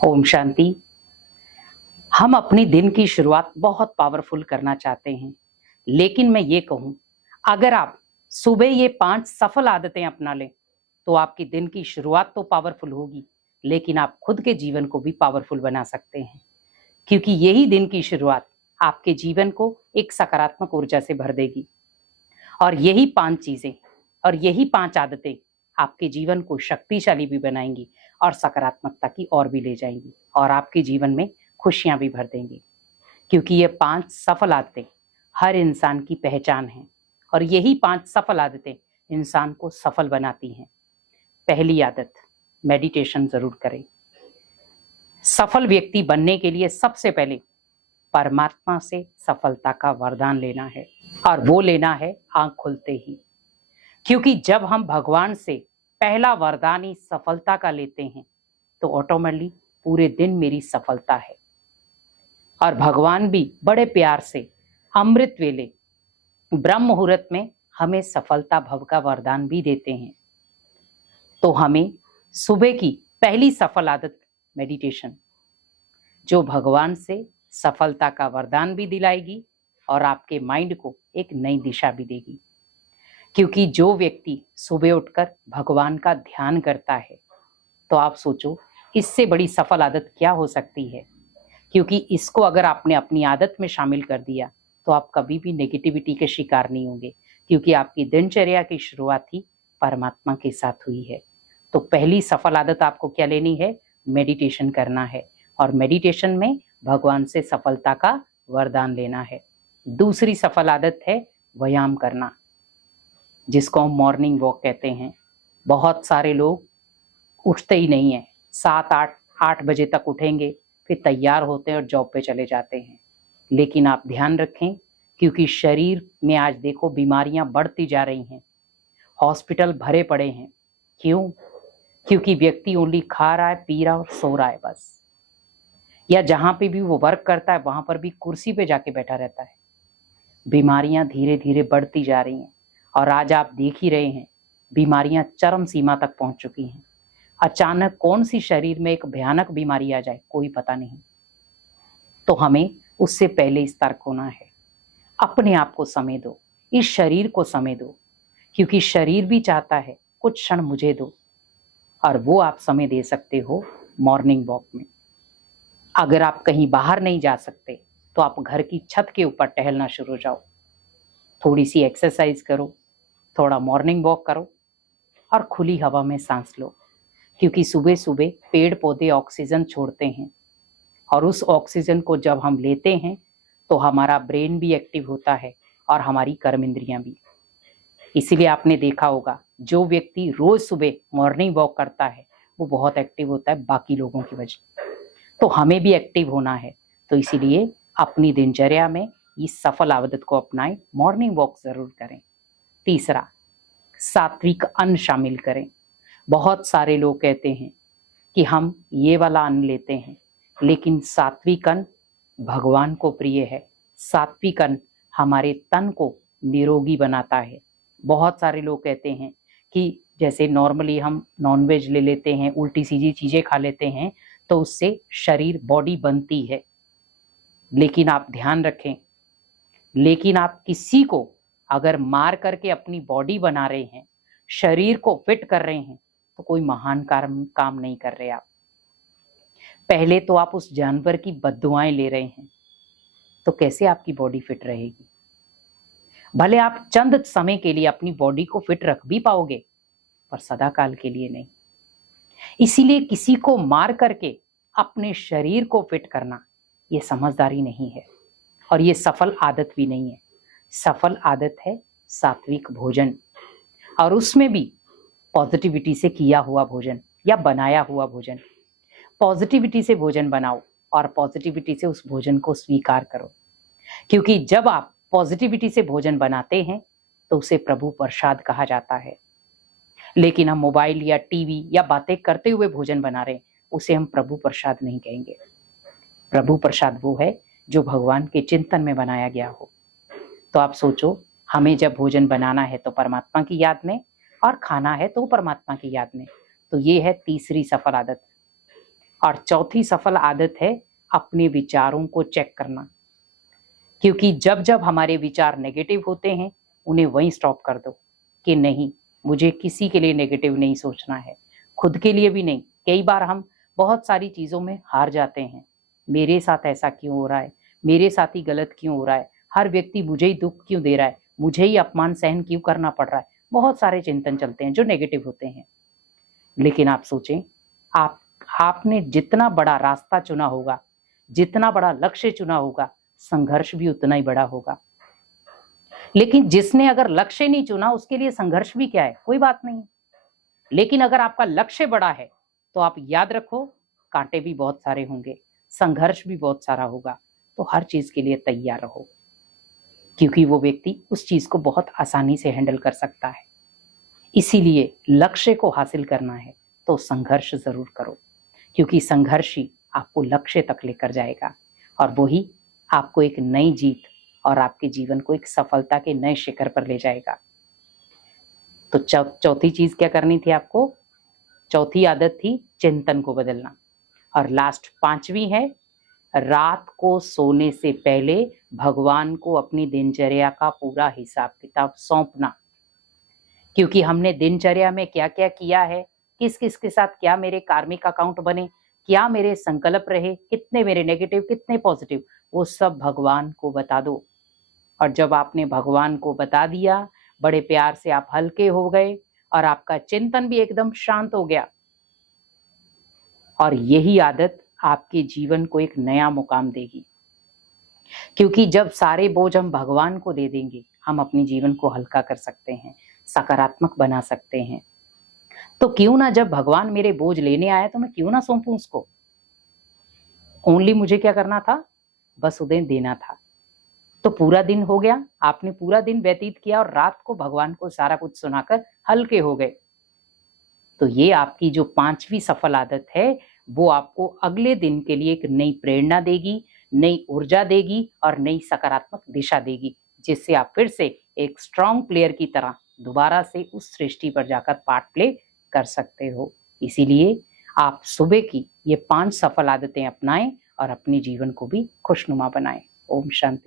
ओम शांति। हम अपनी दिन की शुरुआत बहुत पावरफुल करना चाहते हैं, लेकिन मैं ये कहूं, अगर आप सुबह ये 5 सफल आदतें अपना लें, तो आपकी दिन की शुरुआत तो पावरफुल होगी, लेकिन आप खुद के जीवन को भी पावरफुल बना सकते हैं, क्योंकि यही दिन की शुरुआत आपके जीवन को एक सकारात्मक ऊर्जा से भर देगी। और यही 5 चीजें और यही 5 आदतें आपके जीवन को शक्तिशाली भी बनाएंगी और सकारात्मकता की ओर भी ले जाएंगी और आपके जीवन में खुशियां भी भर देंगी, क्योंकि ये 5 सफल आदतें हर इंसान की पहचान है और यही 5 सफल आदतें इंसान को सफल बनाती हैं। पहली आदत, मेडिटेशन जरूर करें। सफल व्यक्ति बनने के लिए सबसे पहले परमात्मा से सफलता का वरदान लेना है, और वो लेना है आंख खुलते ही, क्योंकि जब हम भगवान से पहला वरदान ही सफलता का लेते हैं तो ऑटोमेटिकली पूरे दिन मेरी सफलता है। और भगवान भी बड़े प्यार से अमृत वेले ब्रह्म मुहूर्त में हमें सफलता भव का वरदान भी देते हैं। तो हमें सुबह की पहली सफल आदत मेडिटेशन, जो भगवान से सफलता का वरदान भी दिलाएगी और आपके माइंड को एक नई दिशा भी देगी। क्योंकि जो व्यक्ति सुबह उठकर भगवान का ध्यान करता है, तो आप सोचो इससे बड़ी सफल आदत क्या हो सकती है। क्योंकि इसको अगर आपने अपनी आदत में शामिल कर दिया तो आप कभी भी नेगेटिविटी के शिकार नहीं होंगे, क्योंकि आपकी दिनचर्या की शुरुआत ही परमात्मा के साथ हुई है। तो पहली सफल आदत आपको क्या लेनी है? मेडिटेशन करना है, और मेडिटेशन में भगवान से सफलता का वरदान लेना है। दूसरी सफल आदत है व्यायाम करना, जिसको हम मॉर्निंग वॉक कहते हैं। बहुत सारे लोग उठते ही नहीं है, 7-8 बजे तक उठेंगे, फिर तैयार होते हैं और जॉब पे चले जाते हैं। लेकिन आप ध्यान रखें, क्योंकि शरीर में आज देखो बीमारियां बढ़ती जा रही हैं, हॉस्पिटल भरे पड़े हैं। क्यों? क्योंकि व्यक्ति ओनली खा रहा है, पी रहा है और सो रहा है बस, या जहां पे भी वो वर्क करता है वहां पर भी कुर्सी पे जाके बैठा रहता है। बीमारियां धीरे धीरे बढ़ती जा रही हैं, और आज आप देख ही रहे हैं बीमारियां चरम सीमा तक पहुंच चुकी हैं। अचानक कौन सी शरीर में एक भयानक बीमारी आ जाए, कोई पता नहीं। तो हमें उससे पहले सतर्क होना है। अपने आप को समय दो, इस शरीर को समय दो, क्योंकि शरीर भी चाहता है कुछ क्षण मुझे दो, और वो आप समय दे सकते हो मॉर्निंग वॉक में। अगर आप कहीं बाहर नहीं जा सकते तो आप घर की छत के ऊपर टहलना शुरू हो जाओ, थोड़ी सी एक्सरसाइज करो, थोड़ा मॉर्निंग वॉक करो और खुली हवा में सांस लो। क्योंकि सुबह सुबह पेड़ पौधे ऑक्सीजन छोड़ते हैं, और उस ऑक्सीजन को जब हम लेते हैं तो हमारा ब्रेन भी एक्टिव होता है और हमारी कर्म इंद्रियां भी। इसीलिए आपने देखा होगा जो व्यक्ति रोज सुबह मॉर्निंग वॉक करता है वो बहुत एक्टिव होता है बाकी लोगों की वजह। तो हमें भी एक्टिव होना है, तो इसीलिए अपनी दिनचर्या में इस सफल आदत को अपनाएं, मॉर्निंग वॉक जरूर करें। तीसरा, सात्विक अन्न शामिल करें। बहुत सारे लोग कहते हैं कि हम ये वाला अन्न लेते हैं, लेकिन सात्विक अन्न भगवान को प्रिय है। सात्विक अन्न हमारे तन को निरोगी बनाता है। बहुत सारे लोग कहते हैं कि जैसे नॉर्मली हम नॉनवेज ले लेते हैं, उल्टी सीधी चीजें खा लेते हैं, तो उससे शरीर बॉडी बनती है। लेकिन आप ध्यान रखें, लेकिन आप किसी को अगर मार करके अपनी बॉडी बना रहे हैं, शरीर को फिट कर रहे हैं, तो कोई महान काम नहीं कर रहे आप। पहले तो आप उस जानवर की बद्दुआएं ले रहे हैं, तो कैसे आपकी बॉडी फिट रहेगी? भले आप चंद समय के लिए अपनी बॉडी को फिट रख भी पाओगे, पर सदा काल के लिए नहीं। इसीलिए किसी को मार करके अपने शरीर को फिट करना ये समझदारी नहीं है, और ये सफल आदत भी नहीं है। सफल आदत है सात्विक भोजन, और उसमें भी पॉजिटिविटी से किया हुआ भोजन या बनाया हुआ भोजन। पॉजिटिविटी से भोजन बनाओ और पॉजिटिविटी से उस भोजन को स्वीकार करो, क्योंकि जब आप पॉजिटिविटी से भोजन बनाते हैं तो उसे प्रभु प्रसाद कहा जाता है। लेकिन हम मोबाइल या टीवी या बातें करते हुए भोजन बना रहे हैं, उसे हम प्रभु प्रसाद नहीं कहेंगे। प्रभु प्रसाद वो है जो भगवान के चिंतन में बनाया गया हो। तो आप सोचो, हमें जब भोजन बनाना है तो परमात्मा की याद में, और खाना है तो परमात्मा की याद में। तो ये है तीसरी सफल आदत। और चौथी सफल आदत है अपने विचारों को चेक करना, क्योंकि जब जब हमारे विचार नेगेटिव होते हैं उन्हें वहीं स्टॉप कर दो कि नहीं, मुझे किसी के लिए नेगेटिव नहीं सोचना है, खुद के लिए भी नहीं। कई बार हम बहुत सारी चीजों में हार जाते हैं, मेरे साथ ऐसा क्यों हो रहा है, मेरे साथ ही गलत क्यों हो रहा है, हर व्यक्ति मुझे ही दुख क्यों दे रहा है, मुझे ही अपमान सहन क्यों करना पड़ रहा है। बहुत सारे चिंतन चलते हैं जो नेगेटिव होते हैं। लेकिन आप सोचें, आपने जितना बड़ा रास्ता चुना होगा, जितना बड़ा लक्ष्य चुना होगा, संघर्ष भी उतना ही बड़ा होगा। लेकिन जिसने अगर लक्ष्य नहीं चुना उसके लिए संघर्ष भी क्या है, कोई बात नहीं। लेकिन अगर आपका लक्ष्य बड़ा है तो आप याद रखो, कांटे भी बहुत सारे होंगे, संघर्ष भी बहुत सारा होगा। तो हर चीज के लिए तैयार रहो, क्योंकि वो व्यक्ति उस चीज को बहुत आसानी से हैंडल कर सकता है। इसीलिए लक्ष्य को हासिल करना है तो संघर्ष जरूर करो, क्योंकि संघर्ष ही आपको लक्ष्य तक लेकर जाएगा और वही आपको एक नई जीत और आपके जीवन को एक सफलता के नए शिखर पर ले जाएगा। तो चौथी चीज क्या करनी थी आपको? चौथी आदत थी चिंतन को बदलना। और लास्ट पांचवी है, रात को सोने से पहले भगवान को अपनी दिनचर्या का पूरा हिसाब किताब सौंपना, क्योंकि हमने दिनचर्या में क्या क्या किया है, किस किस के साथ क्या मेरे कार्मिक अकाउंट बने, क्या मेरे संकल्प रहे, कितने मेरे नेगेटिव कितने पॉजिटिव, वो सब भगवान को बता दो। और जब आपने भगवान को बता दिया, बड़े प्यार से आप हल्के हो गए और आपका चिंतन भी एकदम शांत हो गया। और यही आदत आपके जीवन को एक नया मुकाम देगी, क्योंकि जब सारे बोझ हम भगवान को दे देंगे, हम अपने जीवन को हल्का कर सकते हैं, सकारात्मक बना सकते हैं। तो क्यों ना, जब भगवान मेरे बोझ लेने आया तो मैं क्यों ना सौंपूं उसको। ओनली मुझे क्या करना था, बस उन्हें देना था। तो पूरा दिन हो गया, आपने पूरा दिन व्यतीत किया और रात को भगवान को सारा कुछ सुनाकर हल्के हो गए। तो ये आपकी जो पांचवी सफल आदत है वो आपको अगले दिन के लिए एक नई प्रेरणा देगी, नई ऊर्जा देगी और नई सकारात्मक दिशा देगी, जिससे आप फिर से एक स्ट्रॉन्ग प्लेयर की तरह दोबारा से उस सृष्टि पर जाकर पार्ट प्ले कर सकते हो। इसीलिए आप सुबह की ये 5 सफल आदतें अपनाएं और अपने जीवन को भी खुशनुमा बनाएं। ओम शांति।